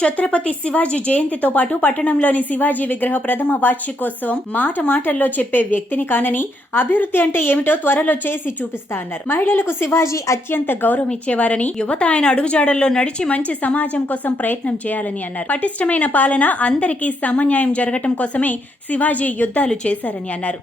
ఛత్రపతి శివాజీ జయంతితో పాటు పట్టణంలోని శివాజీ విగ్రహ ప్రథమ వార్షికోత్సవం మాటల్లో చెప్పే వ్యక్తిని కానని, అభివృద్ధి అంటే ఏమిటో త్వరలో చేసి చూపిస్తా అన్నారు. మహిళలకు శివాజీ అత్యంత గౌరవం ఇచ్చేవారని, యువత ఆయన అడుగుజాడల్లో నడిచి మంచి సమాజం కోసం ప్రయత్నం చేయాలని అన్నారు. పటిష్టమైన పాలన, అందరికీ సమన్యాయం జరగటం కోసమే శివాజీ యుద్ధాలు చేశారని అన్నారు.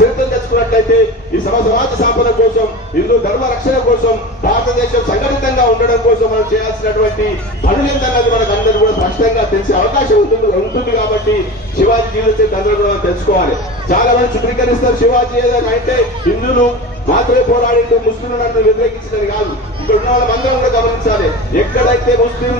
చరిత్ర తెచ్చుకున్నట్లయితే ఈ సమాజ స్థాపన కోసం, హిందూ ధర్మ రక్షణ కోసం, భారతదేశం సంఘటితంగా ఉండడం కోసం మనం చేయాల్సినటువంటి పనులు ఏంటన్నది మనకు అందరూ కూడా స్పష్టంగా తెలిసే అవకాశం ఉంటుంది. కాబట్టి శివాజీ జీవిత చరిత్ర అందరూ కూడా తెలుసుకోవాలి. చాలా మంది చిత్రీకరిస్తారు శివాజీ ఏదైనా అంటే హిందువులు మాత్రమే పోరాడిండు, ముస్లింలు నన్ను వ్యతిరేకించదని కాదు. ఇక్కడ ఉన్న వాళ్ళందరం కూడా గమనించాలి. ఎక్కడైతే ముస్లిం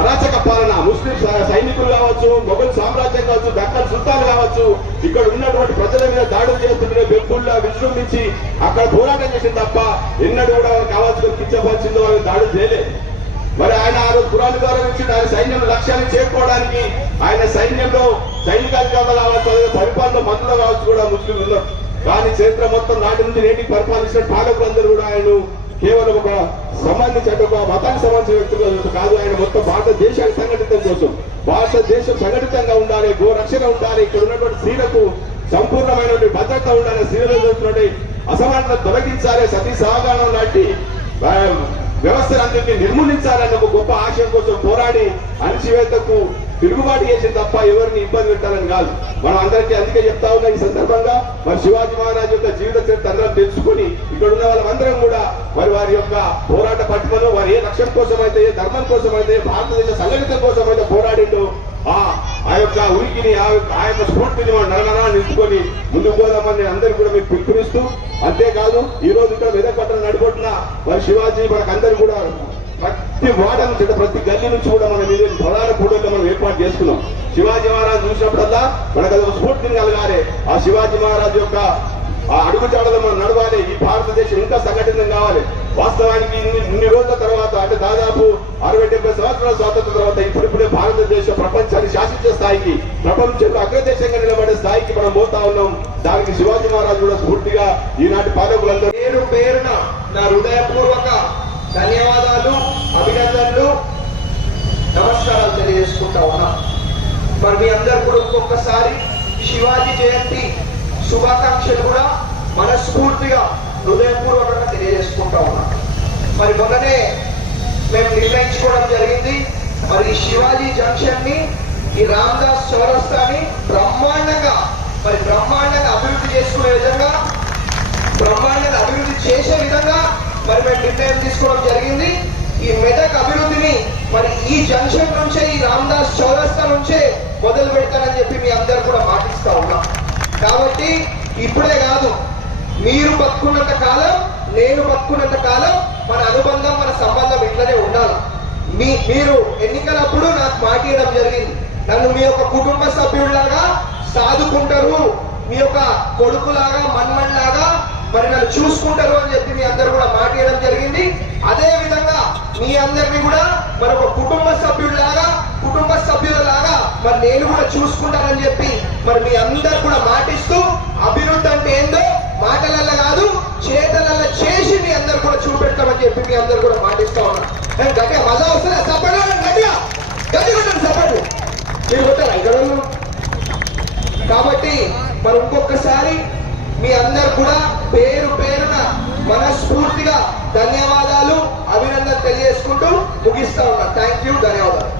అరాచక పాలన, ముస్లిం సైనికులు కావచ్చు, మొఘల్ సామ్రాజ్యం కావచ్చు, దక్కన్ సుల్తాన్ కావచ్చు, ఇక్కడ ఉన్నటువంటి ప్రజల మీద దాడులు చేస్తుంటే బెంపుల్లా విజృంభించి అక్కడ పోరాటం చేసింది తప్ప ఎన్నడూ కూడా కావాల్సిన కించపరిచిందో వాళ్ళు దాడులు చేయలేదు. మరి ఆయన ఆ రోజు పురాణి గౌరవించి ఆయన సైన్యం లక్ష్యాన్ని చేరుకోవడానికి ఆయన సైన్యంలో సైనికాధికారులు కావచ్చు, పరిపాలన మంత్రులు కావచ్చు కూడా ముస్లింలు ఉన్నారు. కానీ చరిత్ర మొత్తం నాటి నుంచి నేటికి పరిపాలించిన పాలకులందరూ కూడా ఆయన కేవలం ఒక సంబంధించిన ఒక మతానికి సంబంధించిన వ్యక్తులు కాదు. ఆయన మొత్తం భారతదేశానికి సంఘటితం కోసం, భారతదేశం సంఘటితంగా ఉండాలి, గోరక్షణ ఉండాలి, ఇక్కడ ఉన్నటువంటి స్త్రీలకు సంపూర్ణమైనటువంటి భద్రత ఉండాలి, స్త్రీలు అసమానత తొలగించాలి, సతీ సహగానం లాంటి వ్యవస్థలన్నింటినీ నిర్మూలించాలన్న ఒక గొప్ప ఆశయం కోసం పోరాడి అణచివేతకు తిరుగుబాటు చేసి తప్ప ఎవరిని ఇబ్బంది పెట్టాలని కాదు. మనం అందరికీ అందుకే చెప్తా ఉన్నా ఈ సందర్భంగా మరి శివాజీ మహారాజ్ యొక్క జీవిత చరిత్ర అందరం తెలుసుకుని ఇక్కడ ఉన్న వాళ్ళందరం కూడా మరి వారి యొక్క పోరాట పట్టుమను వారు ఏ రక్షణ కోసం అయితే ఏ ధర్మం కోసం అయితే భారతదేశ సంఘటిత కోసం అయితే పోరాడిండో ఆ యొక్క ఉనికిని ఆ యొక్క స్ఫూర్తిని మనం నరనరా నిలుచుకొని ముందుకు పోదామని అందరికీ కూడా మీకు పిలుపునిస్తూ, అంతేకాదు ఈ రోజు ఇక్కడ మెదక్ పట్టణం నడుపుతున్న మరి శివాజీ మనకందరూ కూడా ప్రతి వాడ నుంచి ప్రతి గల్లీ నుంచి కూడా మనం ప్రధాన కూడల్లో మనం ఏర్పాటు చేసుకున్నాం. శివాజీ మహారాజ్ చూసినప్పుడల్లా మనకు అది ఒక స్ఫూర్తిని కలగాలి. ఆ శివాజీ మహారాజ్ యొక్క ఆ అడుగుజాడలో మనం నడవాలి. ఈ భారతదేశం ఇంకా సంఘటితం కావాలి. వాస్తవానికి ఇన్ని రోజుల తర్వాత అంటే దాదాపు 60-70 సంవత్సరాల స్వాతంత్రం తర్వాత ఇప్పుడిప్పుడే భారతదేశం ప్రపంచాన్ని శాసించే స్థాయికి, ప్రపంచంలో అగ్రదేశంగా నిలబడే స్థాయికి మనం పోతా ఉన్నాం. దానికి శివాజీ మహారాజ్ కూడా స్ఫూర్తిగా ఈనాటి పాలకులందరూ పేరు పేరున నా హృదయపూర్వక ధన్యవాదాలు, అభినందనలు, నమస్కారాలు తెలియజేసుకుంటా ఉన్నా. మరి మీ అందరు కూడా ఒక్కొక్కసారి శివాజీ జయంతి శుభాకాంక్షలు కూడా మనస్ఫూర్తిగా హృదయపూర్వకంగా తెలియజేసుకుంటా ఉన్నా. మరి మొన్ననే మేము నిర్ణయించుకోవడం జరిగింది. మరి ఈ శివాజీ జంక్షన్ ని, ఈ రామదాస్ చౌరస్తాని బ్రహ్మాండంగా అభివృద్ధి చేసుకునే విధంగా, బ్రహ్మాండంగా అభివృద్ధి చేసే విధంగా మరి మేము నిర్ణయం తీసుకోవడం జరిగింది. ఈ మెదక్ అభివృద్ధిని మరి ఈ జంక్షన్ నుంచే, ఈ రామదాస్ చౌరస్తా నుంచే మొదలు పెడతానని చెప్పి మీ అందరు కూడా మాటిస్తా ఉన్నాం. కాబట్టి ఇప్పుడే కాదు, మీరు బతుకున్నంత కాలం, నేను బతుకున్నంత కాలం మన అనుబంధం, మన సంబంధం ఇట్లనే ఉండాలి. మీరు ఎన్నికలప్పుడు నాకు మాట ఇవ్వడం జరిగింది, నన్ను మీ యొక్క కుటుంబ సభ్యుడిలాగా సాదుకుంటారు, మీ యొక్క కొడుకులాగా మన్మన్లాగా మరి నన్ను చూసుకుంటారు అని చెప్పి మీ అందరు కూడా మాట ఇవ్వడం జరిగింది. అదే విధంగా మీ అందరినీ కూడా మరి ఒక కుటుంబ సభ్యులలాగా మరి నేను కూడా చూసుకుంటానని చెప్పి మరి మీ అందరు కూడా మాటిస్తూ, అభివృద్ధి అంటే ఏందో మాటలల్ల కాదు చేతలల్ల చేసి మీ అందరు కూడా చూపెడతామని చెప్పి మీ అందరు కూడా మాటిస్తా ఉన్నా. నేను గట్టిగా మజా వస్తుందా? సపోర్ట్ గట్టిగా సపోర్ట్ మీరు కొట్టారా ఇక్కడ? కాబట్టి మరి ఇంకొకసారి మీ అందరు కూడా పేరు పేరున మనస్ఫూర్తిగా ధన్యవాదాలు, అభినందన తెలియజేసుకుంటూ ముగిస్తా ఉన్నా. థ్యాంక్ యూ, ధన్యవాదాలు.